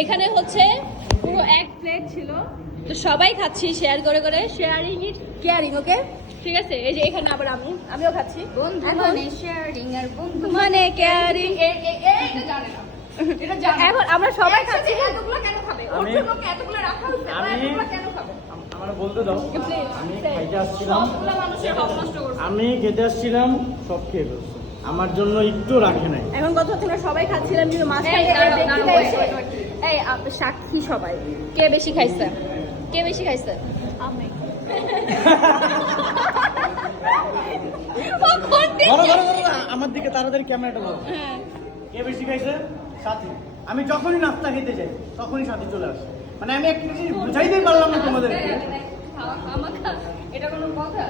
এখানে হচ্ছে পুরো এক প্লেট ছিল, তো সবাই খাচ্ছি শেয়ার করে করে, শেয়ারিং ইট কেয়ারিং, ওকে ঠিক আছে। এই যে এখানে আবার আমিও খাচ্ছি। বন্ধু মানে শেয়ারিং আর বন্ধু মানে কেয়ারিং, এটা জানে না। এটা জানে। এখন আমরা সবাই খাচ্ছি। এতগুলো কেন খাবে? ওর জন্য কি এতগুলো রাখা হইছে? এতগুলো কেন খাবে? আমার বলতে দাও, আমি খাইতে আসছিলাম, সবগুলো মানুষের হক নষ্ট করছে। আমি খেতে আসছিলাম, সব খেয়ে ফেলছে। আমার জন্য একটু রাখে নাই। এখন কথা হচ্ছে আমরা সবাই খাচ্ছিলাম, কিন্তু মাঝখানে এই, এই দাঁড়াও, ব্যক্তিটা দাঁড়াও, এসে- wait, wait, wait. এই সাক্ষী সবাই, কে বেশি খাইছে, কে বেশি খাইছে? আমি। ধরো ধরো ধরো, আমার দিকে তাড়াতাড়ি ক্যামেরাটা ধরো। হ্যাঁ, কে বেশি খাইছে? সাথী। আমি যখনই নাস্তা খেতে যাই তখনই সাথী চলে আসে। মানে আমি একটা জিনিস বুঝাইতেই পারলাম না তোমাদেরকে। এটা কোনো কথা?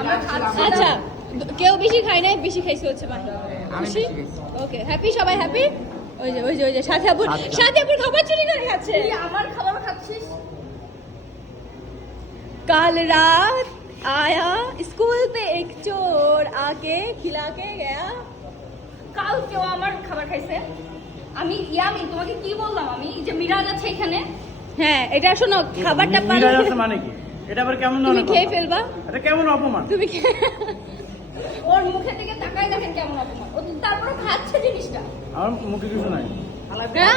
আমরা খাচ্ছি। আচ্ছা কেউ বেশি খায় নাই, বেশি খাইছে হচ্ছে মাহি। খুশি? ওকে, হ্যাপি সবাই, হ্যাপি। ওই যে সাথে আপুর খাবার চুরি করে খাচ্ছে। তুই আমার খাবার খাচ্ছিস? कल रात आया स्कूल पे एक चोर आके खिला के गया। কাল কেউ আমার খাবার খাইছে? আমি ইয়ামি তোমাকে কি বললাম? আমি যে মিরাজ আছে এখানে, হ্যাঁ এটা শোনো, খাবারটা মিরাজ পারলে আছে মানে কি? এটা আবার কেমন তুমি ধরনের খেয়ে কথা? ফেলবা, এটা কেমন অপমান? তুমি ওর মুখের দিকে তাকায় দেখেন কেমন অপমান। ও তো তারপরে খাচ্ছে জিনিসটা। আমার মুখে কিছু নাই। হ্যাঁ?